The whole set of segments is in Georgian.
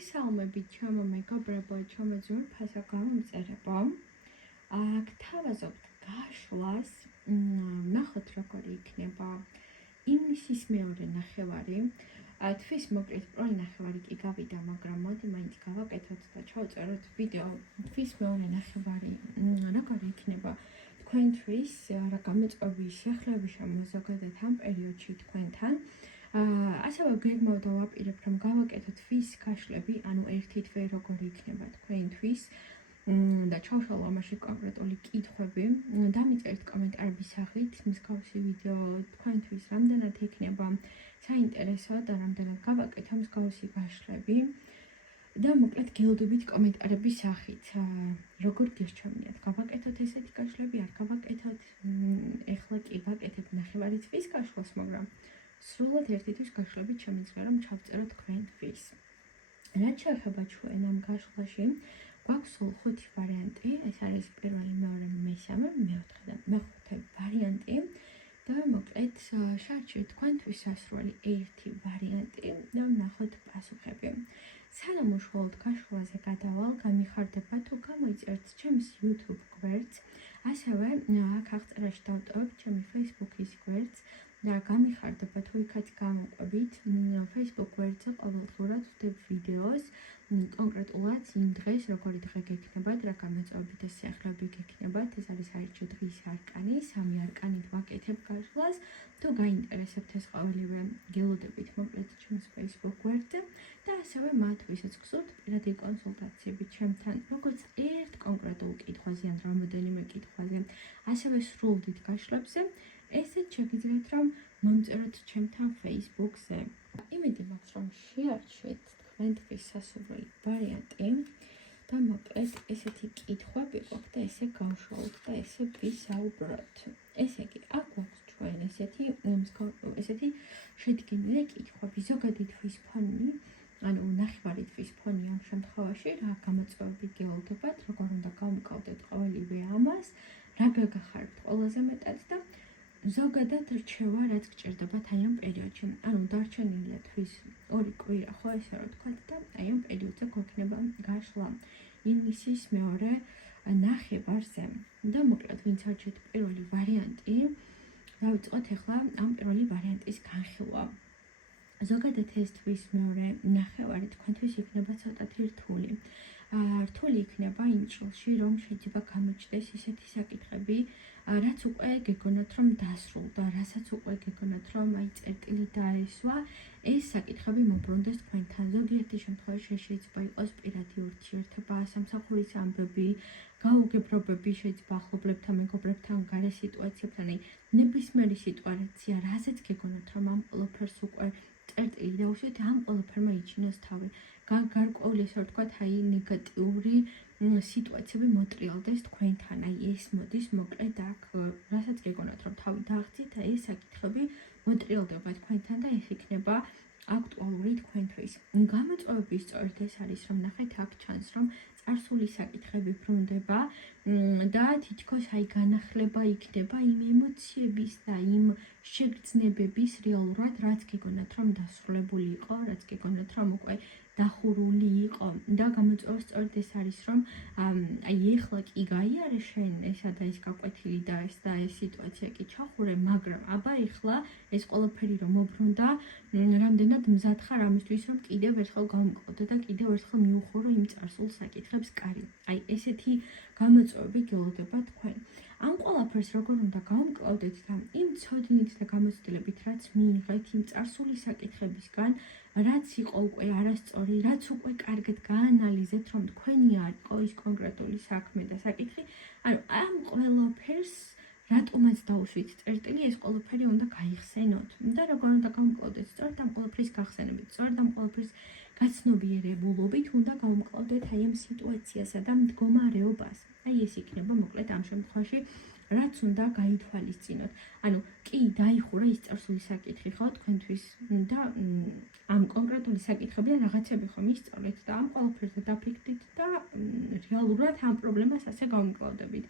მოგესალმებით ჩემო მეგობრებო, ჩემო ძვირფასო გამომწერებო. გთავაზობთ გაშლას, ნახოთ როგორი იქნება ივნისის მეორე ნახევარი. თვის მოკლედ პირველი ნახევარი კი გავიდა, მაგრამ მოდი მაინც გავაკეთოთ და ჩავწეროთ ვიდეო თვის მეორე ნახევარი როგორი იქნება თქვენთვის, რა გამოწვევების შეხვედრების ზოგადად ამ პერიოდში თქვენთან. ასევე გეგმავ და ვაპირებ, რომ გავაკეთოთ თვის გაშლები, ანუ ერთი თვე როგორი იქნება თქვენთვის და ჩავშალო ამაში კონკრეტული კითხვები. დამიწერთ კომენტარების სახით მსგავსი ვიდეო თქვენთვის რამდენად იქნება საინტერესო და რამდენად გავაკეთო მსგავსი გაშლები და მოკლედ გელოდებით კომენტარების სახით. როგორ გირჩევნიათ, გავაკეთოთ ესეთი გაშლები, არ გავაკეთოთ? ეხლა კი ვაკეთებ ნახევარი თვის გაშლას, მაგრამ სრულად ერთი თვის გაშლებით შემიძლია რომ ჩავწერო თქვენთვის. რაც შეეხება ჩვენ ამ გაშლაში, გვაქვს სულ 5 ვარიანტი. ეს არის პირველი, მეორე, მესამე, მეოთხე და მეხუთე ვარიანტი და მოკლედ შარჩი თქვენთვის სასრული ერთი ვარიანტი და ვნახოთ პასუხები. სანამ უშუალოდ გაშლაზე გადავალ, გამიხარდება თუ გამოიწერთ ჩემს YouTube გვერდს, ასევე აქ აღწერაში დავტოვებ ჩემი Facebook-ის გვერდს და გამიხარდება თუ იქაც გამოყვებით. Facebook გვერდზე ყოველდღურად ვდებ ვიდეოს, კონკრეტულად იმ დღეს, როგორი დღე გექნებათ, რა გამოწვევებით და სიახლეები გექნებათ. ეს არის საერთო დღის არკანი, 3 არკანით ვაკეთებ გაშლას. თუ გაინტერესებთ ეს ყოველივე, გელოდებით მოკლედ ჩემს Facebook გვერდზე და ასევე მათ, ვისაც გსურთ პირადი კონსულტაციები ჩემთან, როგორც ერთ კონკრეტულ კითხვაზე ან რამოდენიმე კითხვაზე, ასევე სრულდით გაშლებზე. ესეც შეგიძლიათ რომ მომწეროთ ჩემთან Facebook-ზე. იმედი მაქვს, რომ შეარჩიეთ თქვენთვის სასურველი ვარიანტი და მოკლედ ესეთი კითხვები გვაქვს და ესე გავშალოთ და ესე ვისაუბროთ. ესე იგი, აქ გვაქვს ჩვენ ესეთი შედგენილი კითხვები, ზოგადი თვის ფონი, ანუ ნახევარი თვის ფონი ამ შემთხვევაში, რა გამოწვევები გელოდებათ, როგორ უნდა გავმკავდეთ ყოველივე ამას, რა გაგახარებთ ყველაზე მეტად და ზოგადად რჩევა, რაც გჭირდებათ აი ამ პერიოდში. ანუ დარჩენილია თვის 2 კვირა, ხო ესე რომ ვთქვათ და აი ამ პერიოდზე გვექნება გაშლა ივნისის მეორე ნახევარზე. და მოკლედ ვინც არჩევთ პირველი ვარიანტი, დავიწყოთ ახლა ამ პირველი ვარიანტის განხილვა. ზოგადად ეს თვის მეორე ნახევარი თქვენთვის იქნება ცოტათი რთული. რთული იქნება იმ ჭრილში, რომ შეიძლება გამოჩნდეს ისეთი საკითხები, რაც უკვე გეგონათ რომ დასრულდა, რასაც უკვე გეგონათ რომ აი წერტილი დაესვა, ეს საკითხები მობრუნდეს თქვენთან. ზოგიერთი შემთხვევაში შეიძლება იყოს პირადი ურთიერთობა, სამსახურის ამბები, გაუგებრობები, შეიძლება ახლობლებთან, მეგობრებთან, გარე სიტუაციებთან, აი ნებისმიერი სიტუაცია, რაზეც გეგონათ რომ ამ ყველაფერს უკვე წერტილი დაუშვით, ამ ყველაფერმა იჩინოს თავი. გარკვეული ესე ვთქვათ, აი ნეგატიური სიტუაციები მოტრიალდეს თქვენთან. აი ეს მოდის მოკლედ აქ, რასაც გეგონათ რომ თავი დააღწიეთ, აი ეს საკითხები მოტრიალდება თქვენთან და ეს იქნება აქტუალური თქვენთვის. გამოწვევების სწორედ ეს არის, რომ ნახეთ აქ ჩანს, რომ წარსული საკითხები ბრუნდება და თითქოს აი განახლება იქნება იმ ემოციების და იმ შეგრძნებების რეალურად, რაც გეგონათ რომ დასრულებული იყო, რაც გეგონათ რომ უკვე დახურული იყო და გამოწვევა სწორედ ეს არის, რომ აი ეხლა კი გაიარე შენ ესა და ეს გაკვეთილი და ეს სიტუაცია კი ჩახურე, მაგრამ აბა ეხლა ეს ყველაფერი რომ მობრუნდა, რამდენად მზად ხარ ამისთვის, რომ კიდევ ერთხელ გავმკლავდე და კიდევ ერთხელ მიუხურო იმ წარსულ საკითხებს კარი. აი ესეთი გამოწვევები გელოდება თქვენ. ამ ყველაფერს როგორ უნდა გავმკლავდეთ და იმ ცოდნით და გამოცდილებით, რაც მიიღეთ იმ წარსული საკითხებისგან, რაც იყო უკვე არასწორი, რაც უკვე კარგად გაანალიზეთ, რომ თქვენი არ იყო ის კონკრეტული საქმე და საკითხი. ანუ ამ ყველაფერს რატომაც დაუშვით წერტილი, ეს ყველაფერი უნდა გაიხსენოთ და როგორ უნდა გავმკლავდეთ სწორედ ამ ყველაფრის გახსენებით, სწორედ ამ ყველაფრის გაცნობიერებულობით უნდა გავმკლავდეთ აი ამ სიტუაციასა და მდგომარეობას. აი ეს იქნება მოკლედ ამ შემთხვევაში რაც უნდა გაითვალისწინოთ. ანუ კი დაიხურა ის წარსული საკითხი ხო თქვენთვის და ამ კონკრეტული საკითხებიდან რაღაცები ხომ ისწავლეთ და ამ ყველაფერზე დაფიქრდით და რეალურად ამ პრობლემას ასე გავმკლავდებით.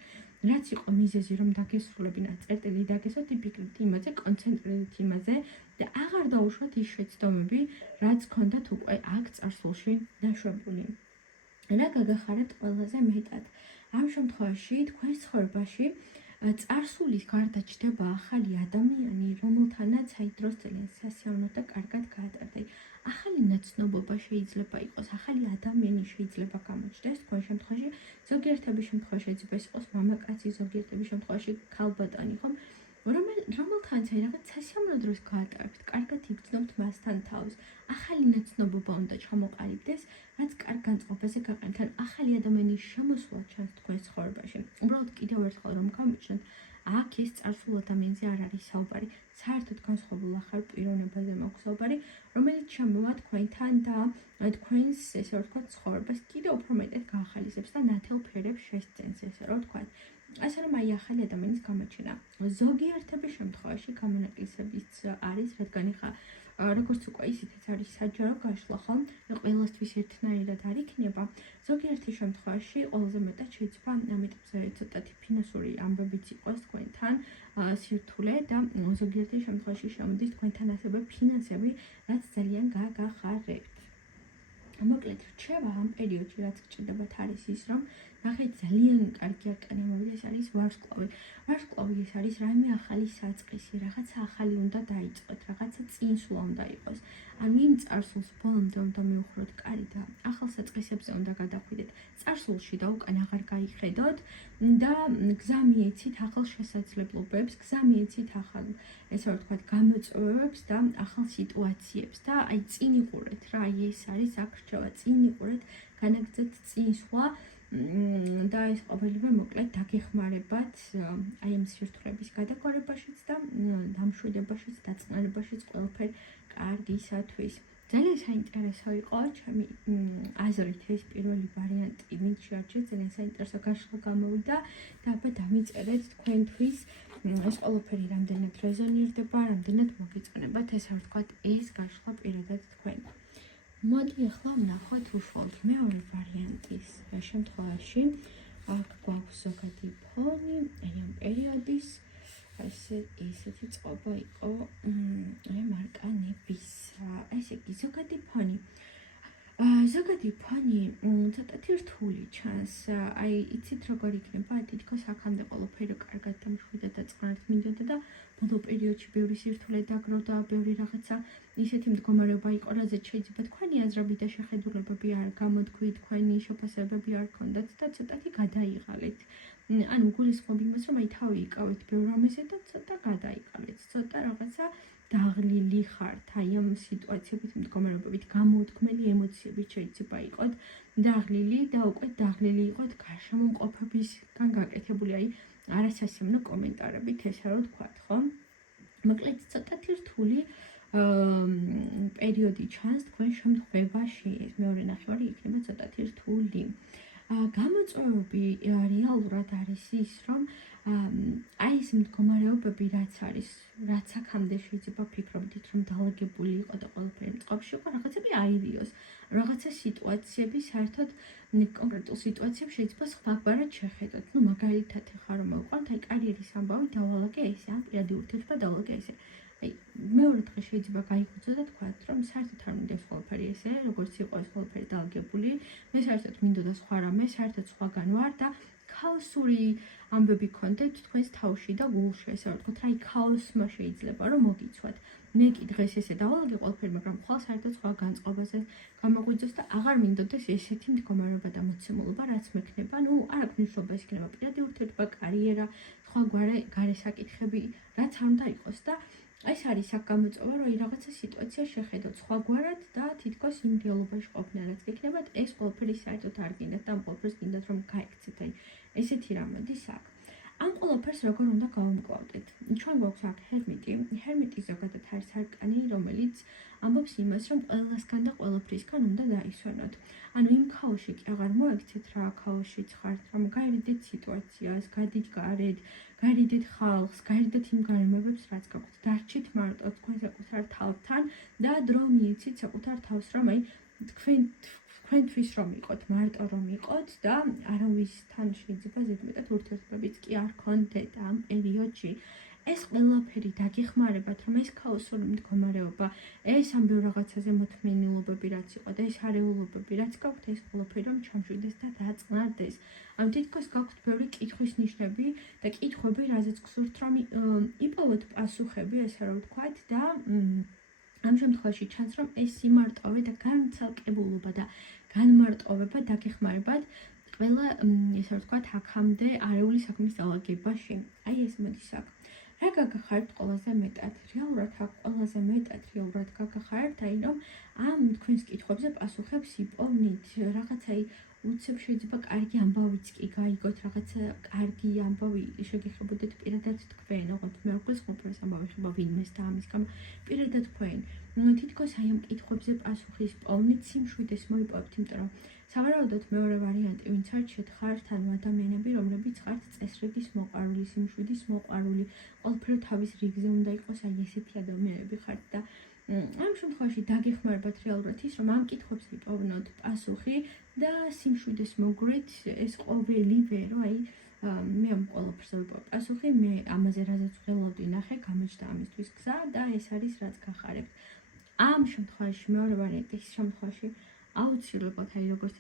რაც იყო მიზეზი რომ დაგესრულებინათ წერტილი დაგესვათ იფიქრეთ იმაზე, კონცენტრირდით იმაზე და აღარ დაუშვათ ის შეცდომები, რაც გქონდათ უკვე აქ წარსულში დაშვებული. რა გაგახარებთ ყველაზე მეტად? ამ შემთხვევაში თქვენს ცხოვრებაში წარსულის გარდა ჩნდება ახალი ადამიანი, რომელთანაც აი დროს ძალიან სასიამოვნო და კარგად გაატარდა. ახალი ნაცნობობა შეიძლება იყოს, ახალი ადამიანი შეიძლება გამოჩნდეს თქვენ შემთხვევაში, ზოგიერთების შემთხვევაში შეიძლება იყოს მამაკაცი, ზოგიერთების შემთხვევაში ქალბატონი, ხომ? რომელთანაც აი რაღაც სასიამოვნო დროს გაატარებთ, კარგად იგრძნობთ მასთან თავს. ახალი ნაცნობობა უნდა ჩამოყალიბდეს, რაც კარგ განწყობაზე გაყენთ, ან ახალი ადამიანის შემოსვლა ჩანს თქვენს ცხოვრებაში. უბრალოდ კიდევ ერთხელ რომ გამიჩნდეთ, აქ ეს წარსულ ადამიანზე არ არის საუბარი, საერთოდ განსხვავებულ ახალ პიროვნებაზე მაქვს საუბარი, რომელიც შემოვა თქვენთან და თქვენს ესე რომ ვთქვათ ცხოვრებას კიდევ უფრო მეტად გაახალისებს და ნათელ ფერებს შესძენს, ესე რომ ვთქვათ. ასე რომ აი ახალი ადამიანის გამოჩენა. ზოგიერთების შემთხვევაში გამონაკლისებიც არის, რადგან ეხა როგორც უკვე ისიც არის საჯარო გაშლა, ხო? ყველასთვის ერთნაირად არ იქნება. ზოგიერთის შემთხვევაში ყველაზე მეტად შეიძლება ამიტომზე ცოტათი ფინანსური ამბებიც იყოს თქვენთან სირთულე და ზოგიერთის შემთხვევაში შემოდის თქვენთან ასევე ფინანსები, რაც ძალიან გაგახარებთ. მოკლედ რჩება ამ პერიოდში რაც გჭირდებათ არის ის რომ ნახეთ ძალიან კარგი არკანი მოვიდა ეს არის ვარსკვლავი. ვარსკვლავი ეს არის რაიმე ახალი საწყისი, რაღაცა ახალი უნდა დაიწყოთ, რაღაცა წინსვლა უნდა იყოს. ანუ იმ წარსულს ბოლომდე უნდა მიუხროთ კარი და ახალ საწყისებზე უნდა გადახვიდეთ. წარსულში და უკან აღარ გაიხედოთ და გზა მიეცით ახალ შესაძლებლობებს, გზა მიეცით ახალ ესე რომ ვთქვათ გამოწვევებს და ახალ სიტუაციებს და აი წინ იყურეთ რა, აი ეს არის აქ რჩევა, წინ იყურეთ, განაგრძეთ წინსვლა და ეს ყოველივე მოკლედ დაგეხმარებათ აი ამ სირთულეების გადაგვარებაშიც და დამშვიდებაშიც, დაწყნარებაშიც ყველაფერ კარგისათვის. ძალიან საინტერესო იყო ჩემი აზრით ეს პირველი ვარიანტი ვინც შეარჩიეთ, ძალიან საინტერესო გაშლა გამოვიდა და აბა დამიწერეთ თქვენთვის ეს ყველაფერი რამდენად რეზონირდება, რამდენად მოგეწონებათ ესე რომ ვთქვათ ეს გაშლა პირადად თქვენ. მოდი ახლა ვნახოთ უშუალოდ მეორე ვარიანტის შემთხვევაში აქ გვაქვს ზოგადი ფონი, აი ამ პერიოდის ესეთი წყობა იყო აი მარკანების. ესე იგი ზოგადი ფონი. ზოგადი ფონი ცოტათი რთული ჩანს. აი იცით როგორ იქნება, თითქოს აქამდე ყველაფერი კარგად და მშვიდად და წყნარად მინდოდა და ბოლო პერიოდში ბევრი სირთულე დაგროვდა, ბევრი რაღაცა ისეთი მდგომარეობა იყო, რაზეც შეიძლება თქვენი აზრები და შეხედულებები არ გამოთქვით, თქვენი შეფასებები არ გქონდათ და ცოტათი გადაიღალეთ. ანუ გულისხმობ იმას, რომ აი თავი იკავეთ ბევრ რამეზე და ცოტა გადაიყალეთ, ცოტა რაღაცა დაღლილი ხართ, აი ამ სიტუაციებით, მდგომარეობებით, გამოუთქმელი ემოციებით შეიძლება იყოთ დაღლილი და უკვე დაღლილი იყოთ გარშემო მყოფებისგან გაკეთებული, აი არასასიამოვნო კომენტარებით, ესე რომ ვთქვათ, ხო? მოკლედ ცოტათი რთული პერიოდი ჩანს თქვენ შემთხვევაში, ეს მეორე ნახევარი იქნება ცოტათი რთული. გამოწვევები რეალურად არის ის, რომ აი ეს მდგომარეობები რაც არის, რაც აქამდე შეიძლება ფიქრობდით, რომ დაალაგებული იყო და ყველაფერი წყობაში იყო, რაღაცები აირიოს. რაღაცა სიტუაციები საერთოდ კონკრეტულ სიტუაციებს შეიძლება სხვაგვარად შეხედოთ. ნუ მაგალითად ხარ რომ მოვყვანთ, აი კარიერის ამბავი დავალაგე ესე, ან პირადი ურთიერთობა დავალაგე ესე. აი მეორე დღე შეიძლება გაიღვიძო და თქვათ, რომ საერთოდ არ მინდა ყველაფერი ესე, როგორც იყო ეს ყველაფერი დაალაგებული, მე საერთოდ მინდოდა სხვა რამე, საერთოდ სხვაგან ვარ და ქაოსური ამბები გქონდეთ თქვენს თავში და გულში, ესე რომ ვთქვათ, აი ქაოსმა შეიძლება რომ მოგიცვათ. მე კი დღეს ესე დავალაგე ყველაფერი, მაგრამ ხვალ საერთოდ სხვა განწყობაზე გამოგვიძოს და აღარ მინდოდეს ესეთი მდგომარეობა და მოცემულობა, რაც მექნება. ნუ არ აქვს მნიშვნელობა, ეს იქნება პირადი ურთიერთობა, კარიერა, სხვა გარე საკითხები, რაც არ უნდა იყოს და ეს არის აქ გამოწვევა, რომ რაღაცა სიტუაცია შეხედოთ სხვაგვარად და თითქოს იმ რეალობაში ყოფნა, რაც გექნებათ, ეს ყველაფერი საერთოდ არ გინდათ და ამ ყველაფერს გინდათ რომ გაიქცეთ. აი ესეთი რამ მოდის აქ. ამ ყველაფერს როგორ უნდა გავუმკლავდეთ? ჩვენ გვაქვს აქ ჰერმიტი. ჰერმიტი ზოგადად არის არკანი, რომელიც ამბობს იმას, რომ ყველასგან და ყველაფრისგან უნდა დაისვენოთ. ანუ იმ ქაოსში კი აღარ მოექცეთ რა ქაოსშიც ხართ, რომ გაერიდეთ სიტუაციას, გადით გარეთ, გაერიდეთ ხალხს, გაერიდეთ იმ გარემოებებს, რაც გაქვთ. დარჩით მარტო თქვენ საკუთარ თავთან და დრო მიიცით საკუთარ თავს, რომ აი თქვენთვის რომ იყოთ, მარტო რომ იყოთ და არავისთან შეიძლება ზედმეტად ურთიერთობებიც კი არ გქონდეთ ამ პერიოდში. ეს ყველაფერი დაგეხმარებათ, რომ ეს ქაოსური მდგომარეობა, ეს ამ ბევრ რაღაცაზე მოთმინილობები, რაც იყო და ეს არეულობები, რაც გაქვთ, ეს ყველაფერი რომ ჩამშვიდეს და დაწყნარდეს. ამ თითქოს გაქვთ ბევრი კითხვის ნიშნები და კითხვები, რაზეც გსურთ რომ იპოვოთ პასუხები, ესე რომ ვთქვათ და ამ შემთხვევაში ჩანს, რომ ეს სიმარტოვე და განცალკებულობა და განმარტოვება დაგეხმარებათ ყველა, ესე რომ ვთქვათ, აქამდე არეული საქმის დალაგებაში. აი ეს მოდის აქ. რა გაგახარებთ ყველაზე მეტად? რეალურად აქ ყველაზე მეტად გაგახარებთ, აი რომ ამ თქვენს კითხვებზე პასუხებს იპოვნით. რაღაცა უცებ შეიძლება კარგი ამბავიც კი გაიგოთ, რაღაცა კარგი ამბავი შეგეხებოდეთ პირადად თქვენ, ოღონდ მე არ გვესმოთ ეს ამბავი ხება ვინმეს და ამის გამო პირადად თქვენ. თითქოს აი ამ კითხვებზე პასუხის პოვნით სიმშვიდეს მოიპოვებთ, იმიტომ რომ სავარაუდოდ მეორე ვარიანტი, ვინც არჩეთ, ხართ ანუ ადამიანები, რომლებიც ხართ წესრიგის მოყვარული, სიმშვიდის მოყვარული, ყველაფერი თავის რიგზე უნდა იყოს, აი ესეთი ადამიანები ხართ და ამ შემთხვევაში დაგეხმარებათ რეალურად ის, რომ ამ კითხვებს იპოვნოთ პასუხი და სიმშვიდეს მოგვრით ეს ყოველივე, რომ აი მე ამ ყველაფერს ვიპოვებ პასუხი, მე ამაზე რაზეც ველავდი ნახე, გამოჩნდა ამისთვის გზა და ეს არის რაც გახარებთ. ამ შემთხვევაში მეორე ვარიანტის შემთხვევაში აუცილებლად აი როგორც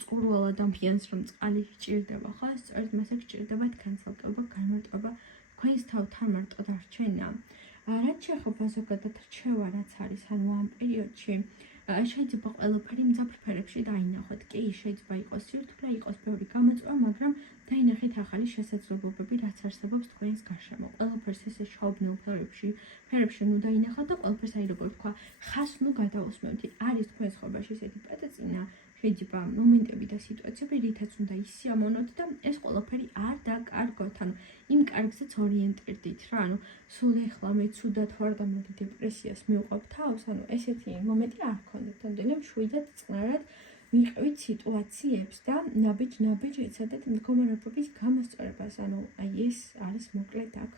წყურვალ ადამიანს რომ წყალი გჭირდება, ხო? სწორედ მასე გჭირდებათ განცალკევება, განმარტოება, თქვენს თავთან მარტო დარჩენა. რაც შეეხება ზოგადად რჩევა, რაც არის ანუ ამ პერიოდში, შეიძლება ყველაფერი მძაფრ ფერებში დაინახოთ. კი, შეიძლება იყოს სირთულე, იყოს ბევრი გამოწვევა, მაგრამ დაინახეთ ახალი შესაძლებლობები, რაც არსებობს თქვენს გარშემო. ყველაფერს ესე შავ-ბნელ ფერებში ნუ დაინახოთ და ყველაფერს აი როგორ ვთქვა, ხას ნუ გადაусმევთ. არის თქვენ ცხოვრებაში ესეთი პატეცინა, შეიძლება მომენტები და სიტუაციები, რითაც უნდა ისიამოვნოთ და ეს ყველაფერი არ დაკარგოთ. ანუ იმ კარგზეც ორიენტირდით რა, ანუ სულ ეხლა მე ცუდად ვარ და მოდი დეპრესიას მივყვებ თავს, ანუ ესეთი მომენტი არ გქონდეთ. ამდენად მშვიდად წყნარად მიყვით სიტუაციებს და ნაბიჯ ეცადეთ მდგომარეობების გამოსწორებას. ანუ აი ეს არის მოკლედ აქ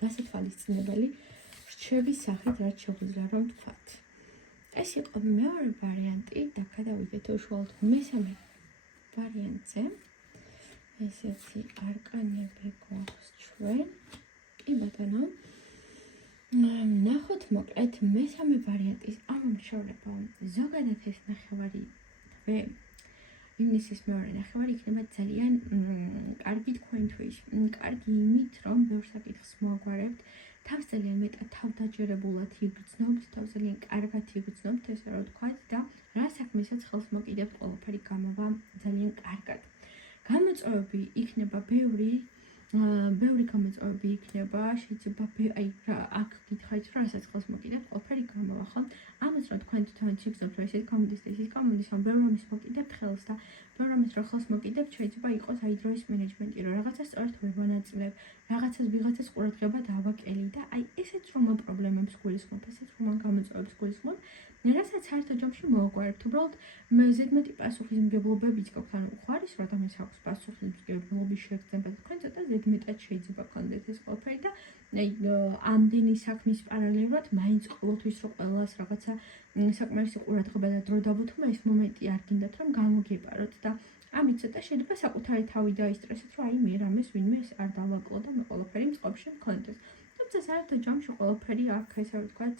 გასათვალისწინებელი რჩევის სახით, რაც შეგვიძლია რომ ვთქვათ. ეს იყო მეორე ვარიანტი და გადავიდეთ უშუალოდ მესამე ვარიანტზე. ესეთი არკანები გვაქვს ჩვენ. კი ბატონო. ნახოთ მოკლედ მესამე ვარიანტის ამომრჩევლება. ზოგადად ეს ნახევარი თვე ივნისის მეორე ნახევარი იქნება ძალიან კარგი თქვენთვის. კარგი იმით, რომ ბევრ საკითხს მოაგვარებთ, თავს ძალიან მეტად თავდაჯერებულად იგრძნობთ, თავს ძალიან კარგად იგრძნობთ, ესე რომ ვთქვათ და რა საქმესაც ხელს მოკიდებთ, ყველაფერი გამოვა ძალიან კარგად. გამოწვევები იქნება ბევრი გამოწვევები იქნება, შეიძლება აი რა აქ გითხარით რა რასაც ხელს მოკიდებთ, ყველაფერი გამოვა, ხო? ამას რა თქვენ თვითონ შეგრძნობთ, რომ ესეც გამოდის და ისიც გამოდის, რომ ბევრ რამეს მოკიდებთ ხელს და ბევრ რამეს რო ხელს მოკიდებთ, შეიძლება იყოს აი დროის მენეჯმენტი, რომ რაღაცას სწორად ვევანაწილებ, რაღაცას ვიღაცას ყურადღება დავაკელი და აი ესეც რომ პრობლემებს გულისხმობ, ესეც რომ გამოწვევებს გულისხმობ, რასაც საერთო ჯამში მოაგვარებთ, უბრალოდ ზედმეტი პასუხისმგებლობებიც გაქვთ, ანუ ხარის რა ადამიანს აქვს პასუხისმგებლობის შეგრძნება, თქვენ ცოტა ზედმეტად შეიძლება გქონდეთ ეს ყველაფერი და აი ამდენი საქმის პარალელურად მაინც ყოველთვის რო ყველას რაღაცა საკმარისი ყურადღება და დრო დავუთმო, ეს მომენტი არ გინდათ რომ გამოგეპაროთ და ამით ცოტა შეიძლება საკუთარი თავი დაისტრესოთ, რომ აი მე რამეს ვინმეს არ დავაკლო და მე ყველაფერი მწყობში მქონდეს. თუმცა საერთო ჯამში ყველაფერი აქ ესე ვთქვათ,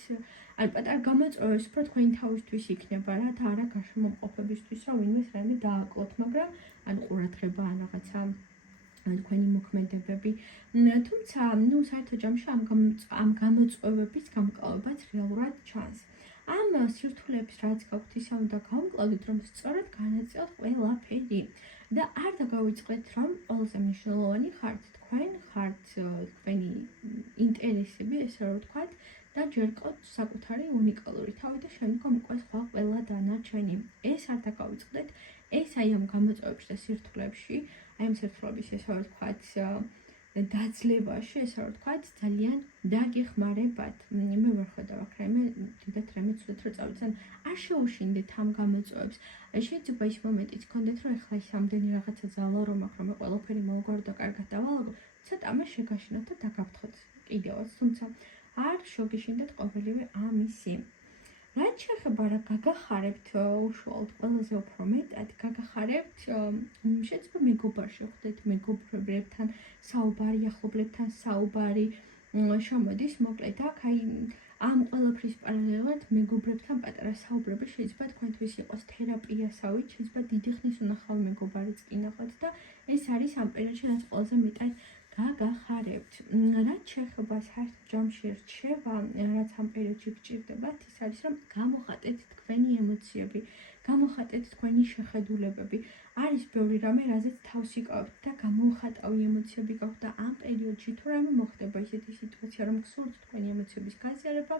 აი პატარა გამოწვევებს უფრო თქვენი თავისთვის იქნება რა და არა გარშემოყოფებისთვის, რომ ვინმეს რამე დააკლოთ, მაგრამ ან ყურადღება ან რაღაცა თქვენი მოქმედებები. თუმცა, საერთო ჯამში ამ გამოწვევების გამკლავებაც რეალურად ჩანს. ამ სირთულეებს რაც გაქვთ, ისა უნდა გავუმკლავდით, რომ სწორად განაწილოთ ყველაფერი და არ დაგავიწყდეთ, რომ ყველაზე მნიშვნელოვანი ხართ თქვენ, ხართ თქვენი ინტერესები, ესე რომ ვთქვათ, და ჯერ გყავთ საკუთარი უნიკალური თავი და შემდგომ უკვე სხვა ყველა დანარჩენი. ეს არ დაგავიწყდეთ, ეს აი ამ გამოწვევებში და სირთულეებში, აი ამ სირთულეების ესე ვთქვათ, დაძლევაში, ესე ვთქვათ, ძალიან დაგეხმარებათ. მე ვერ ხედავ აქ რაიმე დიდად რაიმე ცუდად რომ წავიცან. არ შეუშინდეთ ამ გამოწვევებს. შეიძლება ის მომენტიც გქონდეთ, რომ ეხლა ის ამდენი რაღაცა ძალა რომ აქვს, რომ ყველაფერი მოვგვარო და კარგად დავალაგო, ცოტა ამას შეგაშინოთ და დაგაფრთხოთ კიდევაც, თუმცა არ შეგიშინდეთ ყოველივე ამისი. რაც შეეხება რა გაგახარებთ უშუალოდ ყველაზე უფრო მეტად გაგახარებთ შეიძლება მეგობარში ხვდეთ მეგობრებთან საუბარი, ახლობლებთან საუბარი შემოდის, მოკლედ აქ აი ამ ყველაფრის პარალელურად მეგობრებთან პატარა საუბრები შეიძლება თქვენთვის იყოს თერაპიასავით, შეიძლება დიდი ხნის უნახავი მეგობარიც კი ნახოთ და ეს არის ამ პერიოდში რაც ყველაზე მეტად გაგახარებთ. რაც შეეხება საერთო ჯამში რჩება, რაც ამ პერიოდში გჭირდებათ, ის არის რომ გამოხატეთ თქვენი ემოციები, გამოხატეთ თქვენი შეხედულებები. არის ბევრი რამე, რაზეც თავს იკავებთ და გამოუხატავი ემოციები გაქვთ და ამ პერიოდში თუ რამე მოხდება ისეთი სიტუაცია, რომ გსურთ თქვენი ემოციების გაზიარება,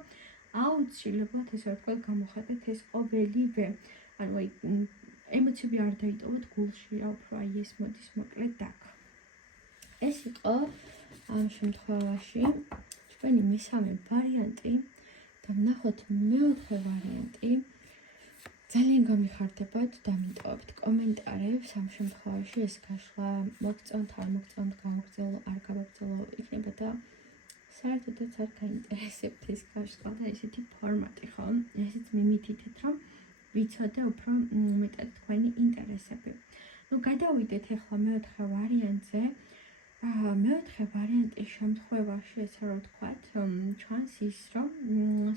აუცილებლად ესე ვთქვათ, გამოხატეთ ეს ყოველივე. ანუ აი ემოციები არ დაიტოვოთ გულში, რა უფრო აი ეს მოდის მოკლედ აქ. ეს იყო ამ შემთხვევაში ჩვენი მესამე ვარიანტი და ვნახოთ მეოთხე ვარიანტი. ძალიან გამიხარდებათ და მიტოვებთ კომენტარებს ამ შემთხვევაში ეს გაშლა მოგწონთ, არ მოგწონთ, გამოგრძელო, არ გამოგრძელო იქნება და საერთოდაც არ გაინტერესებთ ეს გაშლა და ესეთი ფორმატი, ხო? ესეც მიმითითეთ, რომ ვიცოდე უფრო მეტად თქვენი ინტერესები. ნუ გადავიდეთ ახლა მეოთხე ვარიანტზე. მეოთხე ვარიანტის შემთხვევაში ესე რომ ვთქვათ, ჩანს ის, რომ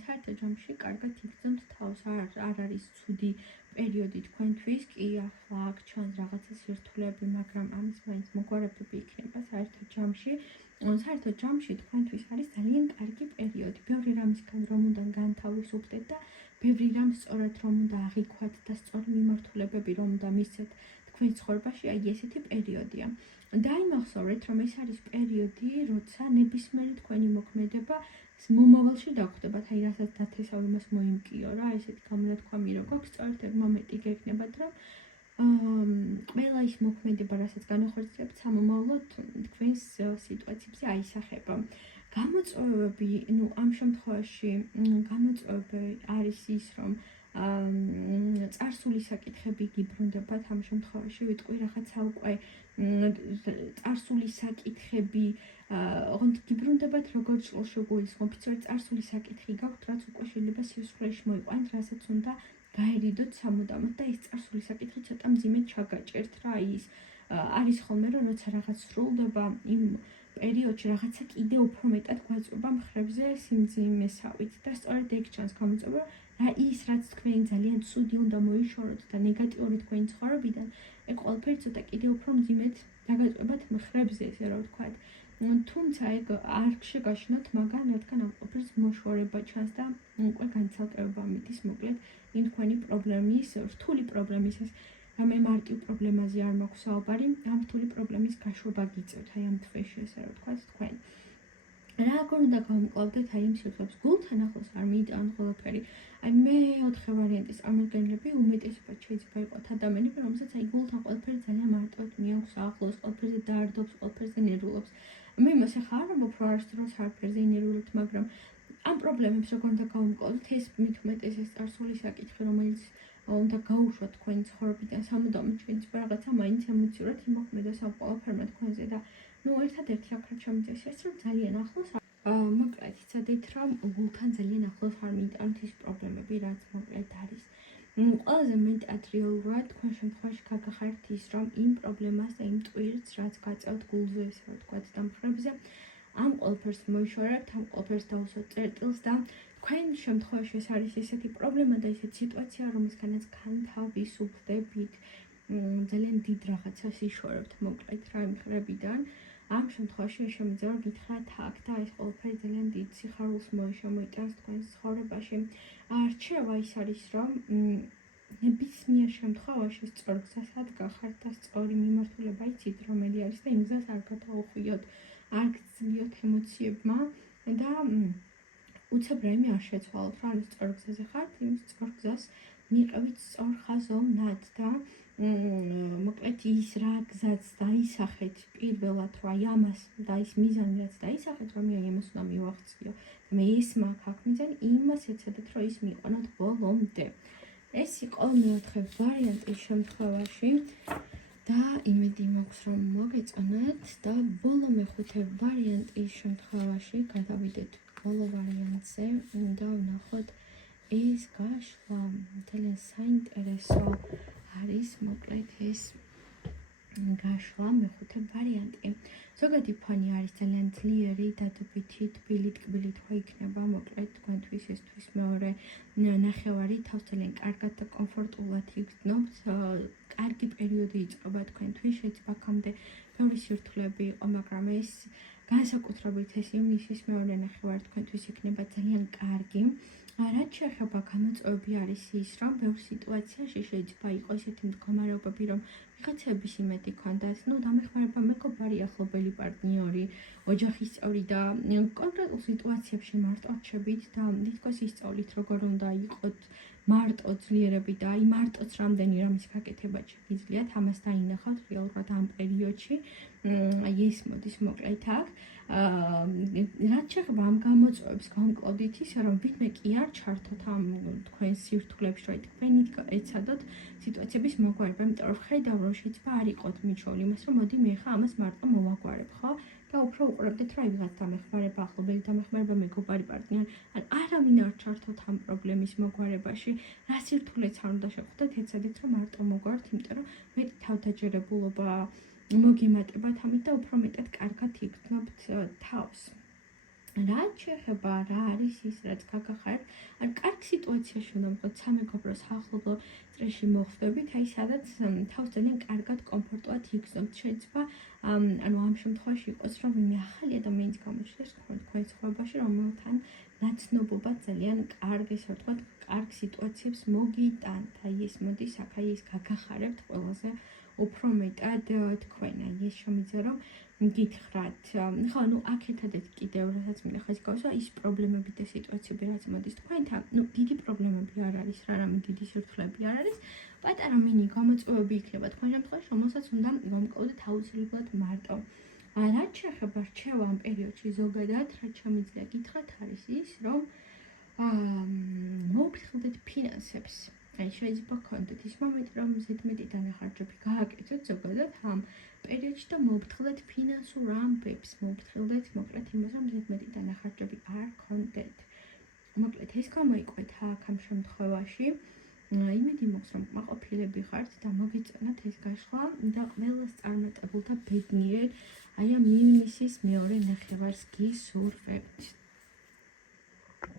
საერთო ჯამში კარგად იგრძნობთ თავს, არ არის ცუდი პერიოდი თქვენთვის, კი ახლა აქ ჩანს რაღაცა სირთულეები, მაგრამ ამის მაინც მოგვარებები იქნება საერთო ჯამში. საერთო ჯამში თქვენთვის არის ძალიან კარგი პერიოდი. ბევრი რამისგან რომ უნდა განთავისუფლდეთ და ბევრი რამ სწორად რომ უნდა აღიქვათ და სწორი მიმართულებები რომ უნდა მისცეთ თქვენ ცხოვრებაში, აი ესეთი პერიოდია. დაიმახსოვრეთ, რომ ეს არის პერიოდი, როცა ნებისმიერი თქვენი მოქმედება მომავალში დაგვხდებათ, აი რასაც დათესავ იმას მოიმკიო რა, ესეთი გამონათქვამი რო გვაქვს, სწორედ ეგ მომენტი გექნებათ, რომ ყველა ის მოქმედება, რასაც განახორციელებთ, სამომავლოდ თქვენს სიტუაციებზე აისახება. გამოწვევები, ნუ ამ შემთხვევაში გამოწვევები არის ის, რომ წარსული საკითხები გიბრუნდებათ ამ შემთხვევაში, ვიტყვი რაღაცა უკვე წარსული საკითხები, ოღონდ გიბრუნდებათ როგორც ჭრილში გულისხმობ, სწორედ წარსული საკითხი გაქვთ, რაც უკვე შეიძლება სისხლში მოიყვანთ, რასაც უნდა გაერიდოთ სამუდამოდ და ეს წარსული საკითხი ცოტა მძიმედ ჩაგაჭერთ რა, ის არის ხოლმე, რომ როცა რაღაც სრულდება იმ პერიოდში რაღაცა კიდე უფრო მეტად გვაწვება მხრებზე სიმძიმესავით და სწორედ ეგ ჩანს გამოწვევა, რა ის რაც თქვენ ძალიან ცუდი უნდა მოიშოროთ და ნეგატიური თქვენი ცხოვრებიდან, ეგ ყველაფერი ცოტა კიდე უფრო მძიმედ დაგაწვებათ მხრებზე, ესე რომ ვთქვათ. თუმცა ეგ არ შეგაშინოთ მაგან, რადგან ამ ყველაფერს მოშორება ჩანს და უკვე განცალკევება მიდის მოკლედ იმ თქვენი პრობლემის, რთული პრობლემის ეს რამე მარტივ პრობლემაზე არ მაქვს საუბარი, ამ რთული პრობლემის გაშვება გიწევთ აი ამ თვეში, ესე რომ ვთქვათ თქვენ. როგორ უნდა გავმკლავდეთ აი ამ სიტუაციებს? გულთან ახლოს არ მიიტანოთ ყველაფერი. აი მეოთხე ვარიანტის წარმომადგენლები უმეტესობად შეიძლება იყოს ადამიანები, რომელსაც აი გულთან ყველაფერი ძალიან მარტივად მიაქვს ახლოს, ყველაფერზე დაარდობს, ყველაფერზე ნერვულობს. მე იმას ახლა არ ვამბობ, რომ არასდროს არაფერზე ინერვულებთ, მაგრამ ამ პრობლემებს როგორ უნდა გავმკლავდეთ, ეს მით უმეტეს ეს წარსული საკითხი, რომელიც უნდა გაუშვათ თქვენი ცხოვრებიდან სამუდამოდ შეიძლება რაღაცა მაინც ემოციურად იმოქმედოს ამ ყველაფერმა თქვენზე და ნუ ერთადერთი აქ რაც შემიძლია ის რომ ძალიან ახლოს მოკლედ იცოდეთ რომ გულთან ძალიან ახლოს არ მიიტანოთ ის პრობლემები რაც მოკლედ არის. ყველაზე მეტად რეალურად თქვენ შემთხვევაში გაგახართ ის რომ იმ პრობლემას და იმ ტვირთს რაც გაწევთ გულზე ესე რომ ვთქვათ და მხრებზე ამ ყველაფერს მოიშორებთ, ამ ყველაფერს დავუსვათ წერტილს და თქვენ შემთხვევაში ეს არის ესეთი პრობლემა და ესეთი სიტუაცია, რომლისგანაც განთავისუფლდებით, ძალიან დიდ რაღაცას იშორებთ მოკლედ რა იმ მხრებიდან. ამ შემთხვევაში შემიძლია რომ გითხრათ აქ და ეს ყველაფერი ძალიან დიდ სიხარულს მოიტანს თქვენს ცხოვრებაში. რჩევა ის არის რომ ნებისმიერ შემთხვევაში სწორ გზასად გახართ და სწორი მიმართულება იცით რომელი არის და იმ გზას არ გადაუხვიოთ, არ გძლიოთ ემოციებმა და უცებ რაიმე არ შეცვალოთ, რა არის სწორ გზაზე ხართ, იმ სწორ გზას მიყევით სწორ ხაზოვნად და მოკლედ ის რა გზაც დაისახეთ პირველად, რომ აი ამას და ის მიზანი რაც დაისახეთ, რომ აი ამას უნდა მივაღწიო და მე ის მაქვს აქ მიზანი, იმას ეცადეთ, რომ ის მიყონოთ ბოლომდე. ეს იყო მეოთხე ვარიანტი ის შემთხვევაში და იმედი მაქვს, რომ მოგეწონათ და ბოლო მეხუთე ვარიანტი ის შემთხვევაში გადავიდეთ ბოლო ვარიანტზე და ვნახოთ ეს გაშლა ძალიან საინტერესო არის მოკლედ ეს გაშლა მეხუთე ვარიანტი. ზოგადი ფონი არის ძალიან ძლიერი, დადობითი, თბილი, ტკბილი თქო იქნება, მოკლედ თქვენთვის ესთვის მეორე ნახევარი თავს ძალიან კარგად და კომფორტულად იგრძნობთ. კარგი პერიოდი იწყება თქვენთვის, შეიძლება აქამდე ბევრი სირთულეები იყო, მაგრამ ეს განსაკუთრებით ეს ივნისის მეორე ნახევარი თქვენთვის იქნება ძალიან კარგი. რაც შეეხება გამოწვევები არის ის, რომ ბევრ სიტუაციაში შეიძლება იყოს ესეთი მდგომარეობები, რომ ვიღაცების იმედი ქონდათ, დამეხმარება მეგობარი, ახლობელი პარტნიორი, ოჯახის წევრი და კონკრეტულ სიტუაციებში მარტო რჩებით და თითქოს ისწავლით, როგორ უნდა იყოთ მარტო ძლიერები და აი მარტოც რამდენი რამის გაკეთება შეგიძლიათ, ამას დაინახავთ რეალურად ამ პერიოდში. აი ეს მოდის მოკლედ აქ. რაც შეეხება ამ გამოწვევებს გამკლოდით ისე, რომ ვინმე კი არ ჩართოთ ამ თქვენ სირთულეებში, რომ თქვენი ეცადოთ სიტუაციების მოგვარება, იმიტომ რომ ხედავ, რომ შეიძლება არ იყოთ მიჩვეული იმას, რომ მოდი მე ხა ამას მარტო მოვაგვარებ, ხო? და უფრო უყურებდეთ, რომ აი ვიღაც დამეხმარება, ახლობელი დამეხმარება, მეგობარი, პარტნიორი, ან არავინ არ ჩართოთ ამ პრობლემის მოგვარებაში, რა სირთულეც არ უნდა შეხვდეთ, ეცადეთ, რომ მარტო მოგვართ, იმიტომ რომ მეტი თავდაჯერებულობა მოგიმატებათ ამით და უფრო მეტად კარგად იგრძნობთ თავს. რაც შეეხება რა არის ის, რაც გაგახარებთ, ან კარგ სიტუაციაში უნდა მოხდეთ სამეგობრო საახლობლო წრეში მოხვდებით, აი სადაც თავს ძალიან კარგად კომფორტულად იგრძნობთ. შეიძლება ანუ ამ შემთხვევაში იყოს, რომ ვინმე ახალი ადამიანის გამოჩნდეს თქვენ ცხოვრებაში, რომელთან ნაცნობობა ძალიან კარგ, ესე ვთქვათ, კარგ სიტუაციებს მოგიტანთ. აი ეს მოდის აქ, აი ეს გაგახარებთ ყველაზე უფრო მეტად თქვენ. აი ეს შემიძლია რომ გითხრათ. ხო, აქეთადეთ კიდევ რასაც მინახავს გასვა, ის პრობლემები და სიტუაციები რაც მოდის თქვენთან, დიდი პრობლემები არ არის, რამე დიდი სირთულეები არ არის. პატარა მინი გამოწვევები იქნება თქვენ შემთხვევაში, რომელსაც უნდა გამკლოდეთ აუცილებლად მარტო. რაც შეეხება რჩევა ამ პერიოდში ზოგადად, რაც შემიძლია გითხრათ არის ის, რომ მოუფრთხილდეთ ფინანსებს. აი შეიძლება გქონდეთ ის მომენტი, რომ ზედმეტი დანახარჯები გააკეთოთ ზოგადად ამ პერიოდში და მოუფრთხილდეთ ფინანსურ ამბებს, მოუფრთხილდეთ მოკლედ იმას, რომ ზედმეტი დანახარჯები არ გქონდეთ. მოკლედ ეს გამოიკვეთ აქ ამ შემთხვევაში. იმედი მაქვს, რომ კმაყოფილები ხართ და მოგეწონათ ეს გაშლა და ყველას წარმატებულ და ბედნიერ აი ამ ივნისის მეორე ნახევარს გისურვებთ.